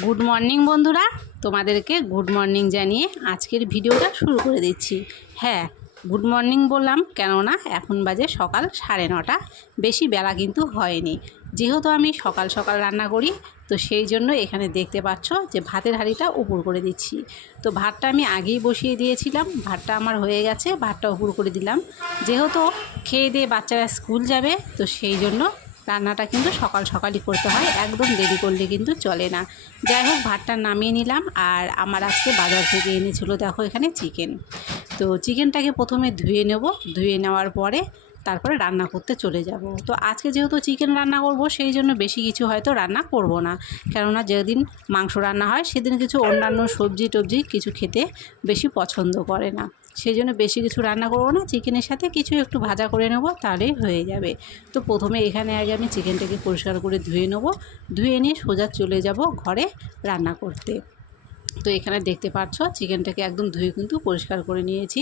Good morning বন্ধুরা, তোমাদেরকে good morning জানিয়ে আজকের ভিডিওটা শুরু করে দিচ্ছি। হ্যাঁ, গুড মর্নিং বললাম কেননা এখন বাজে সকাল 9:30। বেশি বেলা কিন্তু হয়নি। যেহেতু আমি সকাল সকাল রান্না করি, তো সেই জন্য এখানে দেখতে পাচ্ছ যে ভাতের হাঁড়িটা উপর করে দিচ্ছি। তো ভাতটা আমি আগেই বসিয়ে দিয়েছিলাম, ভাতটা আমার হয়ে গেছে, ভাতটা উপর করে দিলাম। যেহেতু খেয়ে দিয়ে বাচ্চারা স্কুল যাবে, তো সেই জন্য রান্নাটা কিন্তু সকাল সকালই করতে হয়, একদম দেরি করলে কিন্তু চলে না। যাই হোক, ভাতটা নামিয়ে নিলাম। আর আমার আজকে বাজার থেকে এনেছিল দেখো এখানে চিকেন। তো চিকেনটাকে প্রথমে ধুয়ে নেব, ধুয়ে নেওয়ার পরে তারপরে রান্না করতে চলে যাব। তো আজকে যেহেতু চিকেন রান্না করব, সেই জন্য বেশি কিছু হয়তো রান্না করব না, কেননা যেদিন মাংস রান্না হয় সেদিন কিছু অন্যান্য সবজি টবজি কিছু খেতে বেশি পছন্দ করে না, সেই জন্য বেশি কিছু রান্না করব না। চিকেনের সাথে কিছু একটু ভাজা করে নেব, তাহলেই হয়ে যাবে। তো প্রথমে এখানে আগে আমি চিকেনটাকে পরিষ্কার করে ধুয়ে নেব, ধুয়ে নিয়ে সোজা চলে যাব ঘরে রান্না করতে। তো এখানে দেখতে পাচ্ছ চিকেনটাকে একদম ধুয়ে কিন্তু পরিষ্কার করে নিয়েছি,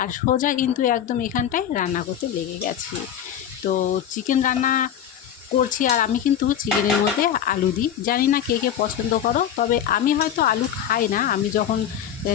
আর সোজা কিন্তু একদম এখানটায় রান্না করতে লেগে গেছি। তো চিকেন রান্না করছি, আর আমি কিন্তু চিকেনের মধ্যে আলু দিই। জানি না কে কে পছন্দ করো, তবে আমি হয়তো আলু খাই না। আমি যখন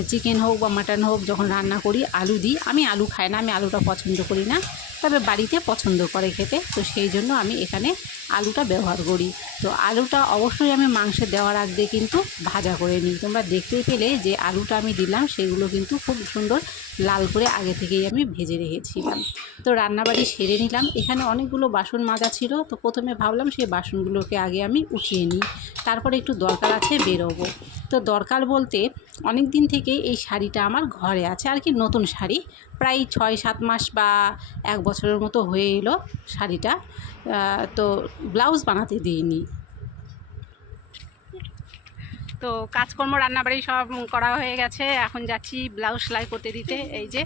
চিকেন হোক বা মাটন হোক যখন রান্না করি আলু দিই। আমি আলু খাই না, আমি আলুটা পছন্দ করি না, তবে বাড়িতে পছন্দ করে খেতে, তো সেই জন্য আমি এখানে আলুটা ব্যবহার করি। তো আলুটা অবশ্যই আমি মাংসে দেওয়ার আগে কিন্তু ভাজা করে নিই। তোমরা দেখতেই পেলে যে আলুটা আমি দিলাম সেগুলো কিন্তু খুব সুন্দর লাল করে আগে থেকেই আমি ভেজে রেখেছিলাম। তো রান্নাবাড়ি সেরে নিলাম। এখানে অনেকগুলো বাসন মাজা ছিল, তো প্রথমে ভাবলাম সেই বাসনগুলোকে আগে আমি উঠিয়ে নিই, তারপরে একটু দরকার আছে বেরোবো। তো দরকার বলতে অনেক দিন থেকে এই শাড়িটা আমার ঘরে আছে, আর কি নতুন শাড়ি, প্রায় 6-7 মাস বা 1 বছরের মতো হয়ে এলো শাড়িটা। তো ব্লাউজ বানাতে দিইনি। তো কাজকর্ম রান্নাবাড়ি সব করা হয়ে গেছে, এখন যাচ্ছি ব্লাউজ সেলাই করতে দিতে। এই যে,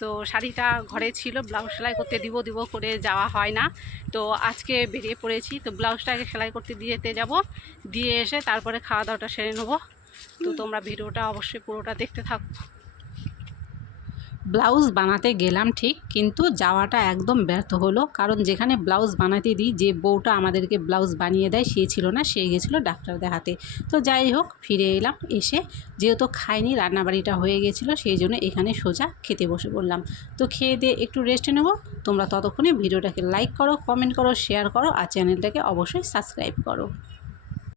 তো শাড়িটা ঘরে ছিল, ব্লাউজ সেলাই করতে দিব করে যাওয়া হয় না, তো আজকে বেরিয়ে পড়েছি। তো ব্লাউজটাকে সেলাই করতে দিতে যাব, দিয়ে এসে তারপরে খাওয়া দাওয়াটা সেরে নেবো। তো তোমরা ভিডিওটা অবশ্যই পুরোটা দেখতে থাকো। ব্লাউজ বানাতে গেলাম ঠিক, কিন্তু যাওয়াটা একদম ব্যর্থ হলো, কারণ যেখানে ব্লাউজ বানাতে দিই যে বউটা আমাদেরকে ব্লাউজ বানিয়ে দেয় সে ছিল না, সে গেছিলো ডাক্তার দেখাতে। তো যাই হোক, ফিরে এলাম। এসে যেহেতু খাইনি, রান্নাবাড়িটা হয়ে গেছিলো, সেই জন্য এখানে সোজা খেতে বসে পড়লাম। তো খেয়ে দিয়ে একটু রেস্ট নেব। তোমরা ততক্ষণে ভিডিওটাকে লাইক করো, কমেন্ট করো, শেয়ার করো, আর চ্যানেলটাকে অবশ্যই সাবস্ক্রাইব করো।